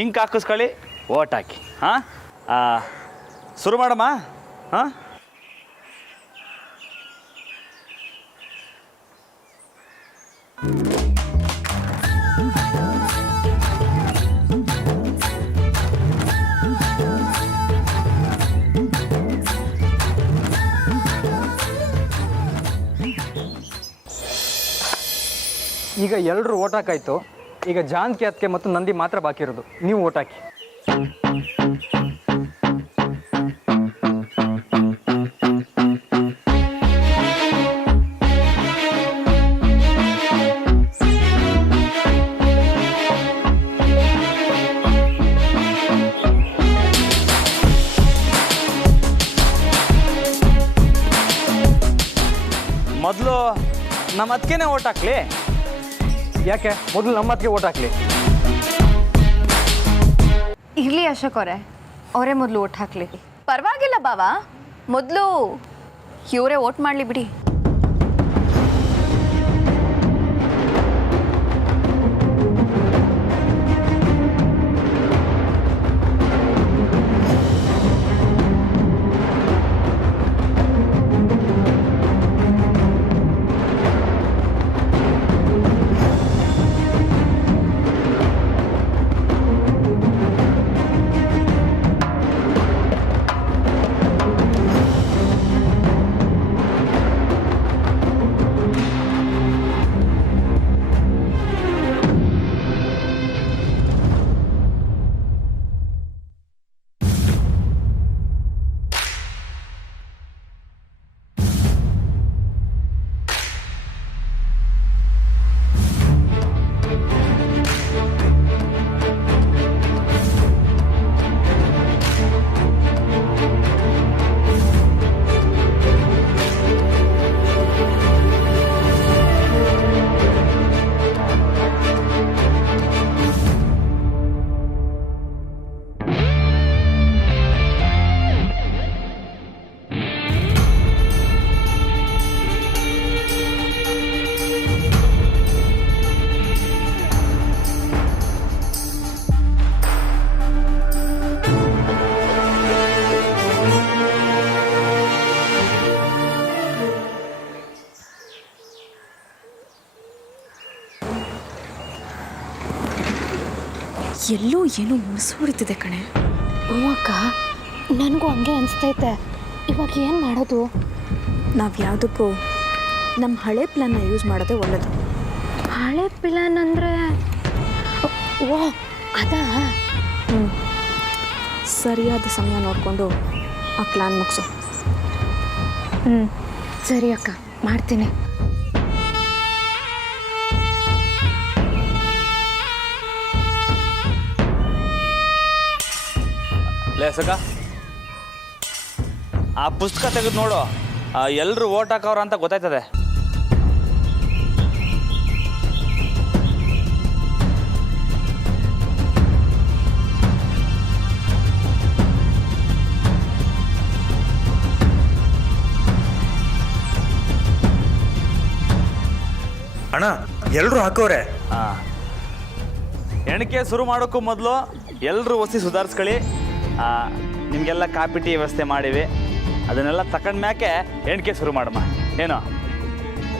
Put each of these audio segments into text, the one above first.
Ink ಹಾಕಿಸ್ಕೊಳ್ಳಿ, vote ಹಾಕಿ. ಹಾಂ, ಶುರು ಮಾಡಮ್ಮ. ಹಾಂ, ಈಗ ಎಲ್ಲರೂ ಓಟ್ ಹಾಕಾಯ್ತು. ಈಗ ಜಾನ್ಕಿ ಅತ್ತಿಗೆ ಮತ್ತು ನಂದಿ ಮಾತ್ರ ಬಾಕಿ ಇರೋದು. ನೀವು ಓಟ್ ಹಾಕಿ. ಮೊದಲು ನಮ್ಮ ಅದಕ್ಕೇನೆ ಓಟ್ ಹಾಕ್ಲಿ. ಯಾಕೆ ಮೊದಲು ನಮ್ಮ ಅತ್ತಿಗೆ ಓಟ್ ಹಾಕಲಿ? ಇರಲಿ ಅಶೋಕ್ ಅವರೇ ಮೊದಲು ಓಟ್ ಹಾಕಲಿ. ಪರವಾಗಿಲ್ಲ ಬಾವ, ಮೊದಲು ಇವರೇ ಓಟ್ ಮಾಡಲಿ ಬಿಡಿ. ಎಲ್ಲೋ ಏನೋ ಮುಸುಗುಡ್ತಿದೆ ಕಣೆ. ಅಕ್ಕ, ನನಗೂ ಹಂಗೆ ಅನಿಸ್ತೈತೆ. ಇವಾಗ ಏನು ಮಾಡೋದು? ನಾವು ಯಾವುದಕ್ಕೂ ನಮ್ಮ ಹಳೆ ಪ್ಲ್ಯಾನ್ನ ಯೂಸ್ ಮಾಡೋದೇ ಒಳ್ಳೆಯದು. ಹಳೆ ಪ್ಲಾನ್ ಅಂದರೆ ಓ ಅದಾ? ಸರಿಯಾದ ಸಮಯ ನೋಡಿಕೊಂಡು ಆ ಪ್ಲ್ಯಾನ್ ಮುಗಿಸು. ಸರಿ ಅಕ್ಕ, ಮಾಡ್ತೀನಿ. ಲೇಸಕ, ಆ ಪುಸ್ತಕ ತೆಗೆದು ನೋಡು. ಎಲ್ಲರೂ ಓಟ್ ಹಾಕವ್ರ ಅಂತ ಗೊತ್ತಾಯ್ತದೆ. ಅಣ್ಣ, ಎಲ್ಲರೂ ಹಾಕೋರೆ. ಹಾಂ, ಎಣಿಕೆ ಶುರು ಮಾಡೋಕ್ಕೂ ಮೊದಲು ಎಲ್ಲರೂ ಒಸಿ ಸುಧಾರಿಸ್ಕೊಳ್ಳಿ. ನಿಮಗೆಲ್ಲ ಕಾಪಿ ಟೀ ವ್ಯವಸ್ಥೆ ಮಾಡಿವಿ. ಅದನ್ನೆಲ್ಲ ತಗೊಂಡ ಮ್ಯಾಕೆ ಎಣಿಕೆ ಶುರು ಮಾಡಮ್ಮ. ಏನು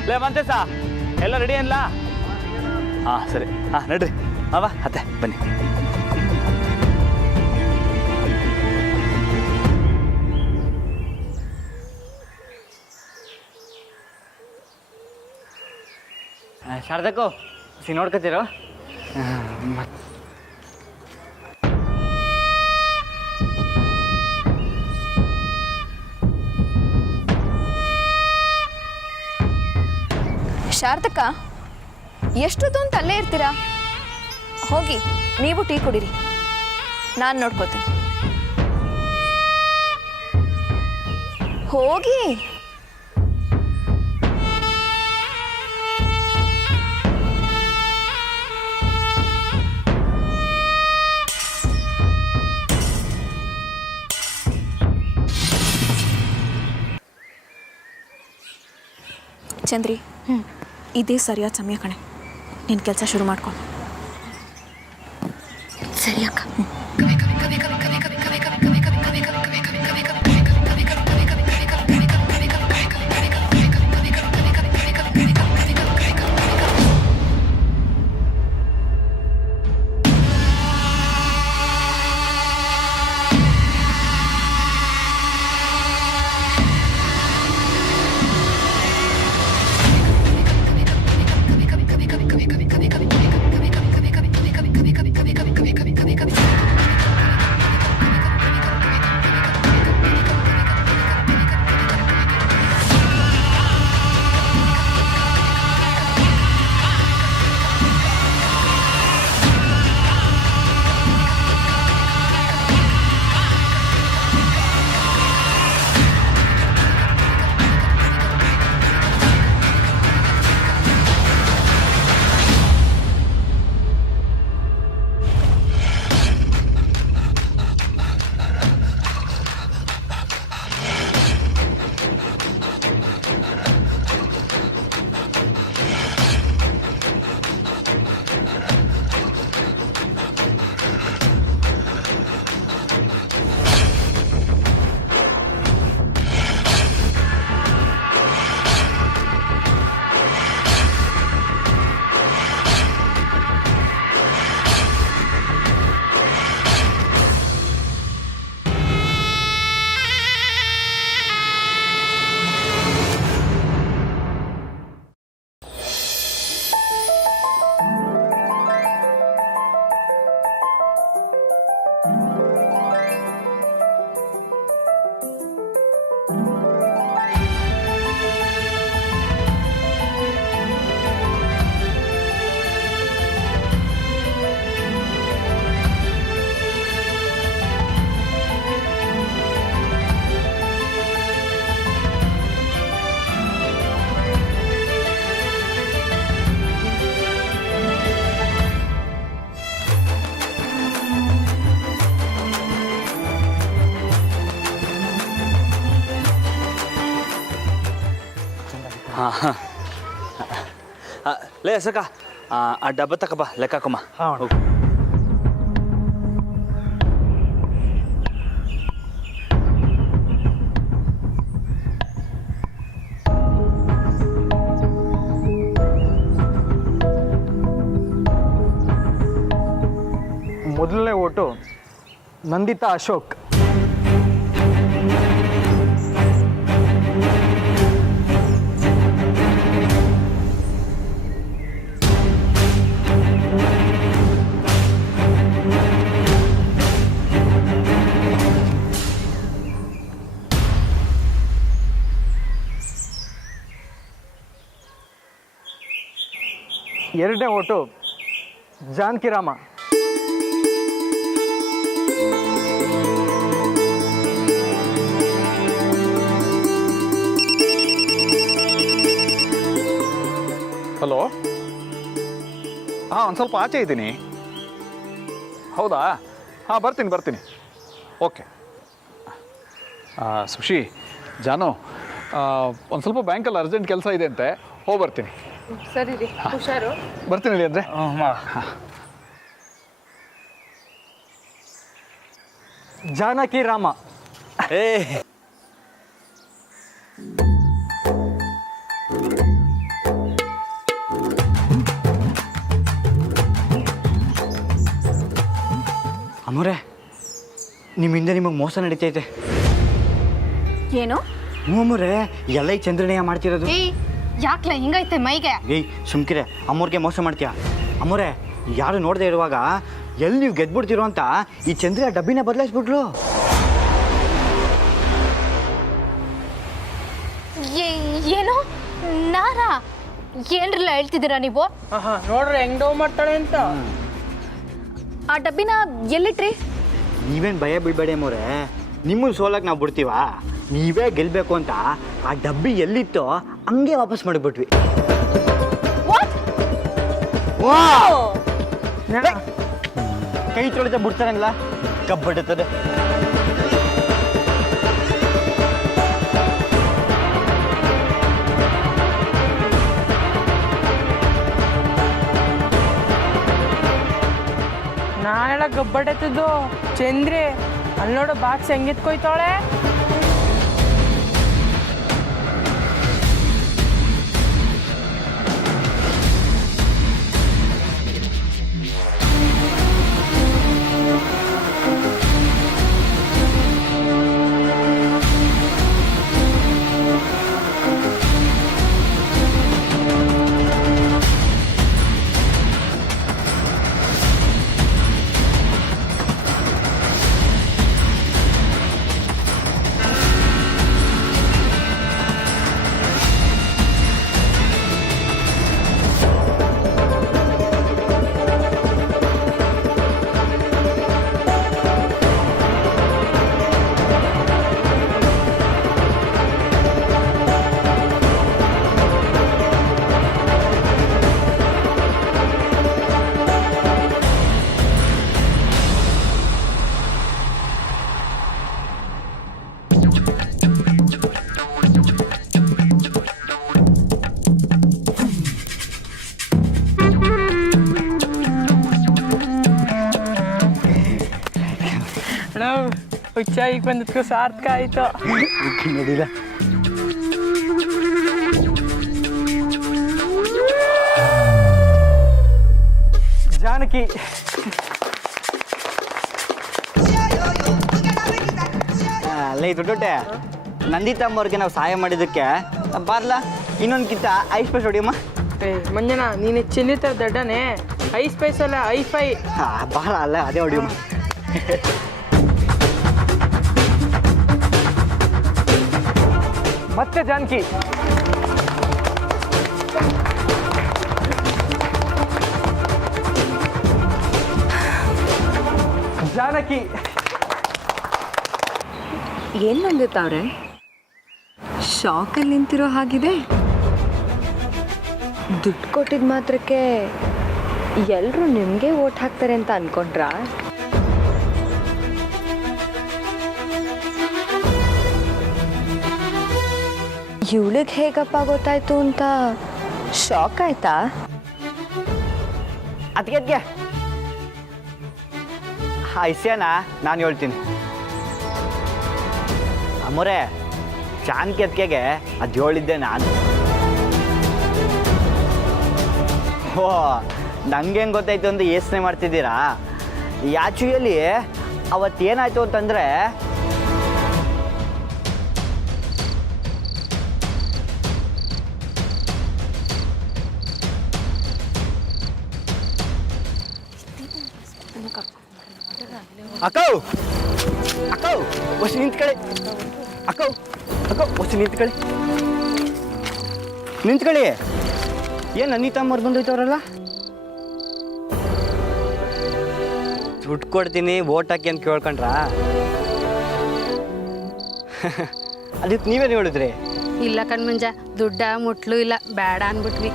ಲೇ ಮಂತೇಶ, ಎಲ್ಲ ರೆಡಿ ಅನ್ಲ? ಹಾಂ ಸರಿ. ಹಾಂ ನಡ್ರಿ ಅವ ಅತ್ತೆ ಬನ್ನಿ. ಶಾರದಕ್ಕೂ ನೋಡ್ಕೊತೀರೋ? ಶಾರದಕ್ಕ, ಎಷ್ಟೊತ್ತು ಅಂತ ಅಲ್ಲೇ ಇರ್ತೀರಾ? ಹೋಗಿ ನೀವು ಟೀ ಕುಡೀರಿ, ನಾನು ನೋಡ್ಕೋತೀನಿ. ಹೋಗಿ. ಚಂದ್ರಿ, ಇದೇ ಸರಿಯಾದ ಸಮಯ ಕಣೆ. ನಿನ್ನ ಕೆಲಸ ಶುರು ಮಾಡ್ಕೊ. ಸರಿ ಅಕ್ಕ. ಹಾಂ ಲೇ ಅಶೋಕ ಆ ಡಬ್ಬ ತಕಬ ಲೆಕ್ಕಾಕಮ್ಮ. ಹಾಂ ಮೊದಲನೇ ಓಟು ನಂದಿತಾ ಅಶೋಕ್. ಎರಡನೇ ಓಟು ಜಾನಕಿರಾಮ. ಹಲೋ, ಹಾಂ ಒಂದು ಸ್ವಲ್ಪ ಆಚೆ ಇದ್ದೀನಿ. ಹೌದಾ? ಹಾಂ ಬರ್ತೀನಿ. ಓಕೆ. ಸುಶಿ, ಜಾನು, ಒಂದು ಸ್ವಲ್ಪ ಬ್ಯಾಂಕಲ್ಲಿ ಅರ್ಜೆಂಟ್ ಕೆಲಸ ಇದೆ ಅಂತೆ, ಹೋಗಿ ಬರ್ತೀನಿ. ಸರಿ ರೀ, ಹುಷಾರು. ಬರ್ತೀನಿ ಹೇಳಿ ಅಂದರೆ. ಜಾನಕಿ ರಾಮ. ಏ ಅಮ್ಮೋರೆ, ನಿಮ್ಮಿಂದ ನಿಮಗೆ ಮೋಸ ನಡೀತೈತೆ. ಏನು? ಅಮ್ಮೋರೆ, ಎಲ್ಲ ಈ ಚಂದ್ರನಯ್ಯ ಮಾಡ್ತಿರೋದು. ಏಯ್, ಯಾಕ್ಲ ಹಿಂಗೈತೆ ಮೈಗೆ? ಏಯ್ ಸುಮ್ಕಿರೆ, ಅಮ್ಮೋರ್ಗೆ ಮೋಸ ಮಾಡ್ತೀಯಾ? ಅಮ್ಮೋರೆ, ಯಾರು ನೋಡದೆ ಇರುವಾಗ ಎಲ್ಲಿ ನೀವು ಗೆದ್ಬಿಡ್ತಿರೋ ಅಂತ ಈ ಚಂದ್ರ ಡಬ್ಬಿನ ಬದಲಾಯಿಸ್ಬಿಟ್ರು. ಏನು ನಾರ ಏನ್ರಲ್ಲ ಹೇಳ್ತಿದ್ದೀರಾ ನೀವು? ನೋಡ್ರಿ ಹೆಂಗ್ ಡೌ ಮಾಡ್ತಾಳೆ ಅಂತ. ಆ ಡಬ್ಬಿನ ಎಲ್ಲಿಟ್ರಿ? ನೀವೇನು ಭಯ ಬೀಳ್ಬೇಡಿ ಅಮ್ಮೋರೆ, ನಿಮ್ಮನ್ನು ಸೋಲಕ್ಕೆ ನಾವು ಬಿಡ್ತೀವಾ? ನೀವೇ ಗೆಲ್ಲಬೇಕು ಅಂತ ಆ ಡಬ್ಬಿ ಎಲ್ಲಿತ್ತೋ ಹಂಗೆ ವಾಪಸ್ ಮಾಡಿಬಿಟ್ವಿ. ಕೈ ತೊಳೆದ ಬಿಡ್ತಾರಂಗಿಲ್ಲ, ಕಬ್ಬಡ್ತದೆ. ನಾನೆಲ್ಲ ಗಬ್ಬಡತ್ತದು ಚಂದ್ರಿ ಅಲ್ಲಿ ನೋಡು ಬಾಕ್ಸ್ ಹೆಂಗಿತ್ಕೊಯ್ತಾಳೆ. ಹುಚ್ಚಾಗಿ ಬಂದಕ್ಕೂ ಸಾರ್ಥಕ ಆಯ್ತು. ನೋಡಿಲ್ಲ ಜಾನಕಿ ಅಲ್ಲ ಈ ದೊಡ್ಡೊಟ್ಟೆ ನಂದಿತಮ್ಮವ್ರಿಗೆ ನಾವು ಸಹಾಯ ಮಾಡಿದ್ದಕ್ಕೆ ಬಾರ್ಲ ಇನ್ನೊಂದ್ಕಿಂತ ಐಸ್ ಪೈಸ್ ಹೊಡಿಯಮ್ಮ. ಮಂಜನ ನೀನು ಚಿನ್ನಿತರ ದಡ್ಡನೆ. ಐಸ್ ಪೈಸ್ ಅಲ್ಲ ಐಫೈ. ಬಾರ ಅಲ್ಲ ಅದೇ ಹೊಡಿಯಮ್ಮ. ಮತ್ತೆ ಜಾನಕಿ ಜಾನಕಿ ಏನು ನಂದಿತ್ತವ್ರೆ ಶಾಕಲ್ಲಿ ನಿಂತಿರೋ ಹಾಗಿದೆ. ದುಡ್ಡು ಕೊಟ್ಟಿದ ಮಾತ್ರಕ್ಕೆ ಎಲ್ಲರೂ ನಿಮಗೆ ಓಟ್ ಹಾಕ್ತಾರೆ ಅಂತ ಅನ್ಕೊಂಡ್ರಾ? ಇವಳಿಗೆ ಹೇಗಪ್ಪ ಗೊತ್ತಾಯ್ತು ಅಂತ ಶಾಕ್ ಆಯ್ತಾ? ಅದಕ್ಕೆ ಇಸ್ಯಾನ ನಾನು ಹೇಳ್ತೀನಿ. ಅಮ್ಮೋರೆ ಜಾನಕಿ ಅದಕ್ಕೆ ಅದು ಹೇಳಿದ್ದೆ ನಾನು. ಓ ನಂಗೆ ಹೆಂಗೆ ಗೊತ್ತಾಯ್ತು ಅಂತ ಯೋಚನೆ ಮಾಡ್ತಿದ್ದೀರಾ? ಆ್ಯಕ್ಚುಲಿ ಅವತ್ತೇನಾಯ್ತು ಅಂತಂದರೆ ಅಕ್ಕವ್ ಅಕ್ಕವ್ ಹೊಸ ನಿಂತ್ಕಳೆ. ಅಕ್ಕವ್ ಅಕ್ಕವ್ ಹೊಸ ನಿಂತ್ಕಳೆ ನಿಂತ್ಕಳಿ. ಏನು ಅನಿತಮ್ಮವ್ರು ಬಂದೋಯ್ತವ್ರಲ್ಲ? ದುಡ್ಡು ಕೊಡ್ತೀನಿ ಓಟ್ ಹಾಕಿ ಅಂತ ಕೇಳ್ಕೊಂಡ್ರಾ? ಅದಕ್ಕೆ ನೀವೇನು ಹೇಳಿದ್ರಿ? ಇಲ್ಲ ಕಣ್ಮಂಜ, ದುಡ್ಡ ಮುಟ್ಲು ಇಲ್ಲ, ಬೇಡ ಅನ್ಬಿಟ್ವಿ.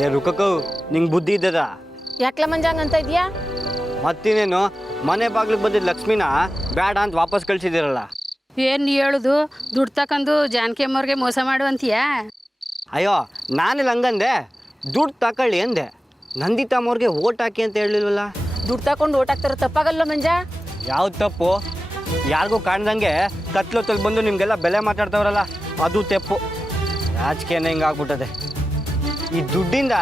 ಏ ರುಕಕ್ಕವ್ ನಿಂಗೆ ಬುದ್ಧಿ ಇದ್ದದ? ಯಾಕ್ಲ ಮಂಜ ಹಂಗಂತ ಇದೆಯಾ? ಮತ್ತಿನೇನು ಮನೆ ಬಾಗ್ಲಿಗೆ ಬಂದಿದ್ದ ಲಕ್ಷ್ಮಿನ ಬೇಡ ಅಂತ ವಾಪಸ್ ಕಳಿಸಿದಿರಲ್ಲ. ಏನು ಹೇಳುದು? ದುಡ್ಡು ತಕೊಂಡು ಜಾನಕಿ ಅಮ್ಮವ್ರಿಗೆ ಮೋಸ ಮಾಡುವಂತೀಯಾ? ಅಯ್ಯೋ ನಾನೆಲ್ಲ ಹಂಗಂದೆ, ದುಡ್ಡು ತಗೊಳ್ಳಿ ಅಂದೆ. ನಂದಿತಮ್ಮವ್ರಿಗೆ ಓಟ್ ಹಾಕಿ ಅಂತ ಹೇಳಿಲ್ವಲ್ಲ? ದುಡ್ಡು ತಕೊಂಡು ಓಟ್ ಹಾಕ್ತಾರ ತಪ್ಪಾಗಲ್ಲ ಮಂಜ? ಯಾವ್ದು ತಪ್ಪು? ಯಾರಿಗೂ ಕಾಣ್ದಂಗೆ ಕತ್ಲೊತ್ತಲ್ಲಿ ಬಂದು ನಿಮಗೆಲ್ಲ ಬೆಲೆ ಮಾತಾಡ್ತಾವ್ರಲ್ಲ, ಅದು ತಪ್ಪು. ರಾಜಕೀಯನೇ ಹಿಂಗಾಗ್ಬಿಟ್ಟದೆ. ಈ ದುಡ್ಡಿಂದ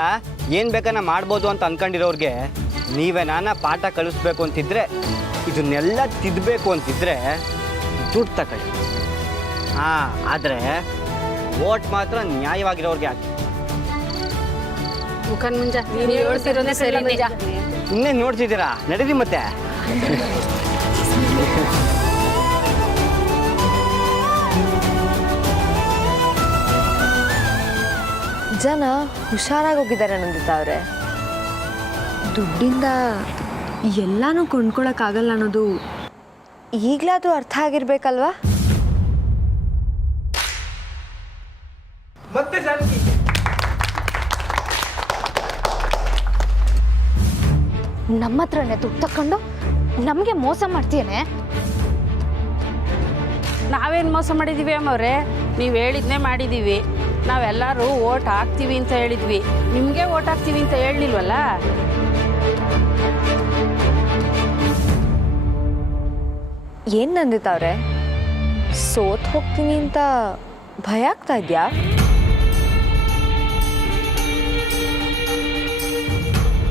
ಏನು ಬೇಕನ್ನ ಮಾಡ್ಬೋದು ಅಂತ ಅಂದ್ಕೊಂಡಿರೋರಿಗೆ ನೀವೇ ನಾನ ಪಾಠ ಕಲಿಸ್ಬೇಕು ಅಂತಿದ್ರೆ, ಇದನ್ನೆಲ್ಲ ತಿದ್ದಬೇಕು ಅಂತಿದ್ರೆ ದುಡ್ಡು ತಗೊಳ್ಳಿ. ಹಾಂ, ಆದರೆ ಓಟ್ ಮಾತ್ರ ನ್ಯಾಯವಾಗಿರೋರಿಗೆ ಹಾಕಿ. ಮುಖನ್ ಮುಂಜ ನೀನು ಹೇಳ್ತಿರೋದೇ ಸರಿ ನಿಜ. ಸುಮ್ಮನೆ ನೋಡ್ತಿದ್ದೀರಾ? ನಡೀರಿ ಮತ್ತೆ. ಜನ ಹುಷಾರಾಗಿ ಹೋಗಿದ್ದಾರೆ ನಂದಿತಾವ್ರೆ. ದುಡ್ಡಿಂದ ಎಲ್ಲಾನು ಕೊಂಡ್ಕೊಳಕ್ಕಾಗಲ್ಲ ಅನ್ನೋದು ಈಗಲಾದರೂ ಅರ್ಥ ಆಗಿರ್ಬೇಕಲ್ವಾ? ಮತ್ತೆ ಜಾನಕಿ ನಮ್ಮ ಹತ್ರನೇ ದುಡ್ಡು ತಕೊಂಡು ನಮಗೆ ಮೋಸ ಮಾಡ್ತೀಯನೆ? ನಾವೇನು ಮೋಸ ಮಾಡಿದ್ದೀವಿ ಅಮ್ಮವ್ರೆ? ನೀವು ಹೇಳಿದ್ನೇ ಮಾಡಿದ್ದೀವಿ. ನಾವೆಲ್ಲರೂ ಓಟ್ ಹಾಕ್ತೀವಿ ಅಂತ ಹೇಳಿದ್ವಿ, ನಿಮಗೆ ಓಟ್ ಹಾಕ್ತೀವಿ ಅಂತ ಹೇಳಲಿಲ್ವಲ್ಲ? ಏನು ನಂದಿತಾ ಅವ್ರೆ, ಸೋತ್ ಹೋಗ್ತೀನಿ ಅಂತ ಭಯ ಆಗ್ತಾ ಇದೆಯಾ?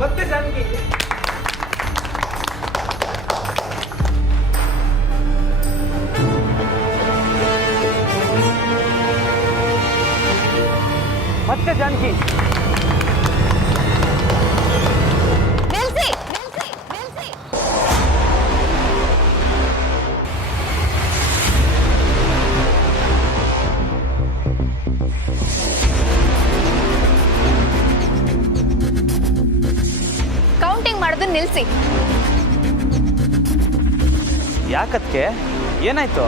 ಮತ್ತೆ ಜಾನಕಿ ಮತ್ತೆ ಜಾನಕಿ ನಿಲ್ಸಿ, ನಿಲ್ಸಿ, ನಿಲ್ಸಿ. ಕೌಂಟಿಂಗ್ ಮಾಡೋದು ನಿಲ್ಸಿ. ಯಾಕದ್ಕೆ ಏನಾಯ್ತು?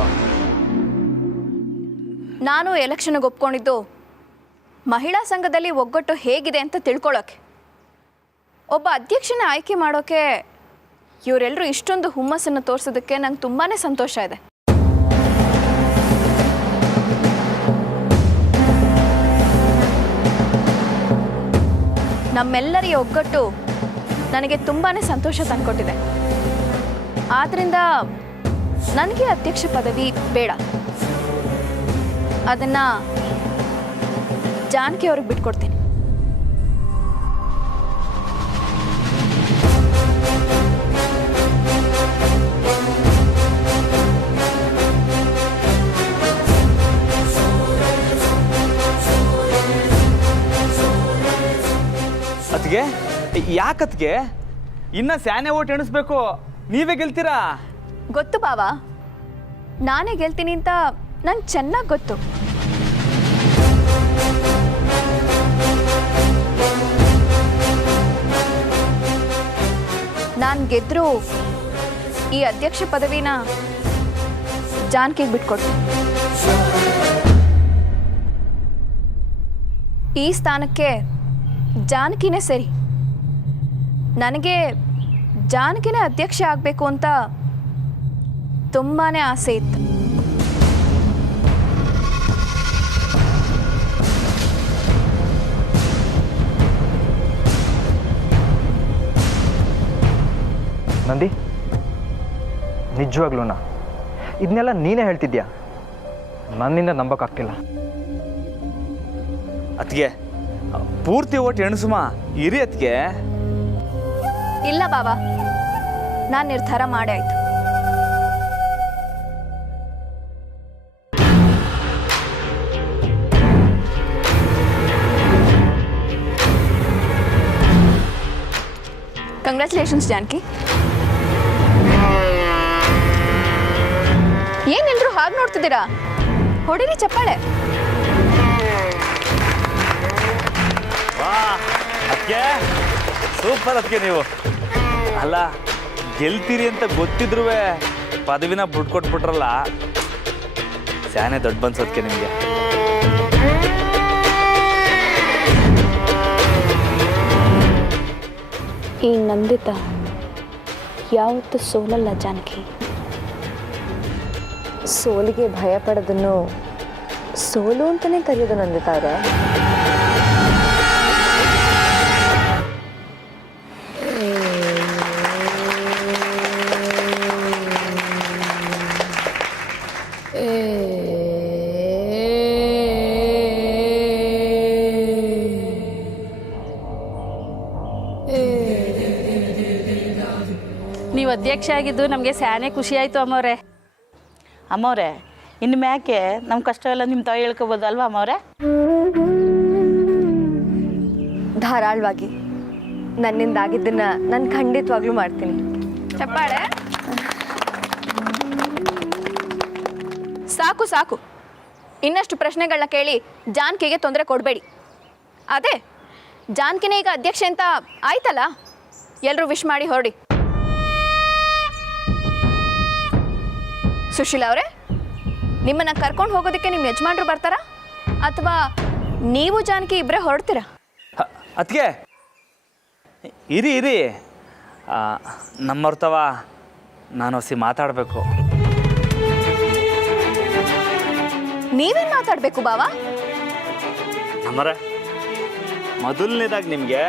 ನಾನು ಎಲೆಕ್ಷನ್ಗೆ ಒಪ್ಕೊಂಡಿದ್ದು ಮಹಿಳಾ ಸಂಘದಲ್ಲಿ ಒಗ್ಗಟ್ಟು ಹೇಗಿದೆ ಅಂತ ತಿಳ್ಕೊಳ್ಳೋಕೆ. ಒಬ್ಬ ಅಧ್ಯಕ್ಷನ ಆಯ್ಕೆ ಮಾಡೋಕೆ ಇವರೆಲ್ಲರೂ ಇಷ್ಟೊಂದು ಹುಮ್ಮಸ್ಸನ್ನು ತೋರಿಸೋದಕ್ಕೆ ನಂಗೆ ತುಂಬಾ ಸಂತೋಷ ಇದೆ. ನಮ್ಮೆಲ್ಲರ ಈ ಒಗ್ಗಟ್ಟು ನನಗೆ ತುಂಬಾ ಸಂತೋಷ ತಂದುಕೊಟ್ಟಿದೆ. ಆದ್ದರಿಂದ ನನಗೆ ಅಧ್ಯಕ್ಷ ಪದವಿ ಬೇಡ, ಅದನ್ನು ಜಾನಕಿ ಅವ್ರಿಗೆ ಬಿಟ್ಕೊಡ್ತೀನಿ. ಅದ್ಗೆ ಯಾಕತ್ಗೆ ಇನ್ನ ಸ್ಯಾನೆ ಓಟ್ ಎಣಿಸ್ಬೇಕು, ನೀವೇ ಗೆಲ್ತೀರಾ? ಗೊತ್ತು ಬಾವಾ, ನಾನೇ ಗೆಲ್ತೀನಿ ಅಂತ ನಂಗೆ ಚೆನ್ನಾಗಿ ಗೊತ್ತು. ನಾನು ಗೆದ್ದರೂ ಈ ಅಧ್ಯಕ್ಷ ಪದವಿನ ಜಾನಕಿಗೆ ಬಿಟ್ಕೊಡ್ತೀನಿ. ಈ ಸ್ಥಾನಕ್ಕೆ ಜಾನಕಿನೇ ಸರಿ. ನನಗೆ ಜಾನಕಿನೇ ಅಧ್ಯಕ್ಷ ಆಗಬೇಕು ಅಂತ ತುಂಬಾ ಆಸೆ ಇತ್ತು. ನಂದಿ, ನಿಜವಾಗ್ಲೂನಾ ಇದನ್ನೆಲ್ಲ ನೀನೇ ಹೇಳ್ತಿದ್ಯಾ? ನನ್ನಿಂದ ನಂಬಕ್ಕಾಗ್ತಿಲ್ಲ. ಅದ್ಗೆ ಪೂರ್ತಿ ಓಟ್ ಎಣಿಸುಮ ಇರಿ ಅದ್ಗೆ. ಇಲ್ಲ ಬಾಬಾ, ನಾನು ನಿರ್ಧಾರ ಮಾಡೇ ಆಯ್ತು. ಕಂಗ್ರ್ಯಾಚುಲೇಷನ್ಸ್ ಜಾನಕಿ. ಏನೆಲ್ಲರೂ ಹಾಗೆ ನೋಡ್ತಿದ್ದೀರಾ? ಹೊಡಿರಿ ಚಪ್ಪಾಳೆ. ವಾ ಅದಕ್ಕೆ ಸೂಪರ್. ಅದಕ್ಕೆ ನೀವು ಅಲ್ಲ ಗೆಲ್ತೀರಿ ಅಂತ ಗೊತ್ತಿದ್ರು ಪದವಿನ ಬಿಟ್ಕೊಟ್ಬಿಟ್ರಲ್ಲ, ಸ್ಯಾನೆ ದೊಡ್ಡ ಬನ್ಸೋದಕ್ಕೆ ನಿಮಗೆ. ಈ ನಂದಿತ ಯಾವತ್ತೂ ಸೋಲಲ್ಲ ಜಾನಕಿ. ಸೋಲಿಗೆ ಭಯ ಪಡೋದನ್ನು ಸೋಲು ಅಂತಲೇ ಕರೆಯೋದು ನಂದಿತಾ ಅವರೇ. ನೀವು ಅಧ್ಯಕ್ಷ ಆಗಿದ್ದು ನಮಗೆ ಸ್ಯಾನೆ ಖುಷಿ ಆಯಿತು ಅಮ್ಮವ್ರೆ. ಅಮ್ಮವ್ರೆ, ಇನ್ನು ಮ್ಯಾಕೆ ನಮ್ಮ ಕಷ್ಟ ಎಲ್ಲ ನಿಮ್ಮ ತಾಯಿ ಹೇಳ್ಕೊಬೋದು ಅಲ್ವಾ ಅಮ್ಮವ್ರೆ? ಧಾರಾಳವಾಗಿ ನನ್ನಿಂದ ಆಗಿದ್ದನ್ನ ನಾನು ಖಂಡಿತವಾಗ್ಲೂ ಮಾಡ್ತೀನಿ. ಚಪ್ಪಾಳೆ. ಸಾಕು ಸಾಕು, ಇನ್ನಷ್ಟು ಪ್ರಶ್ನೆಗಳನ್ನ ಕೇಳಿ ಜಾನಕಿಗೆ ತೊಂದರೆ ಕೊಡಬೇಡಿ. ಅದೇ ಜಾನಕಿನೇ ಈಗ ಅಧ್ಯಕ್ಷ ಅಂತ ಆಯ್ತಲ್ಲ, ಎಲ್ಲರೂ ವಿಶ್ ಮಾಡಿ ಹೊರಡಿ. ಸುಶೀಲಾ ಅವರೇ, ನಿಮ್ಮನ್ನು ಕರ್ಕೊಂಡು ಹೋಗೋದಕ್ಕೆ ನಿಮ್ಮ ಯಜಮಾನ್ರು ಬರ್ತಾರಾ ಅಥವಾ ನೀವು ಜಾನಕಿ ಇಬ್ಬರೇ ಹೊರಡ್ತೀರಾ? ಅದಕ್ಕೆ ಇರಿ ಇರಿ, ನಮ್ಮರ್ತವ ನಾನು ಹೊಸಿ ಮಾತಾಡಬೇಕು. ನೀವೇನು ಮಾತಾಡಬೇಕು ಬಾವಾ? ನಮ್ಮರೆ ಮೊದಲನೇದಾಗಿ ನಿಮಗೆ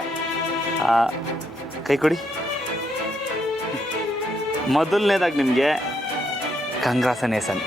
ಕೈ ಕೊಡಿ. ಮೊದಲನೇದಾಗಿ ನಿಮಗೆ ಕಂಗ್ರಾಸನೇಸನ್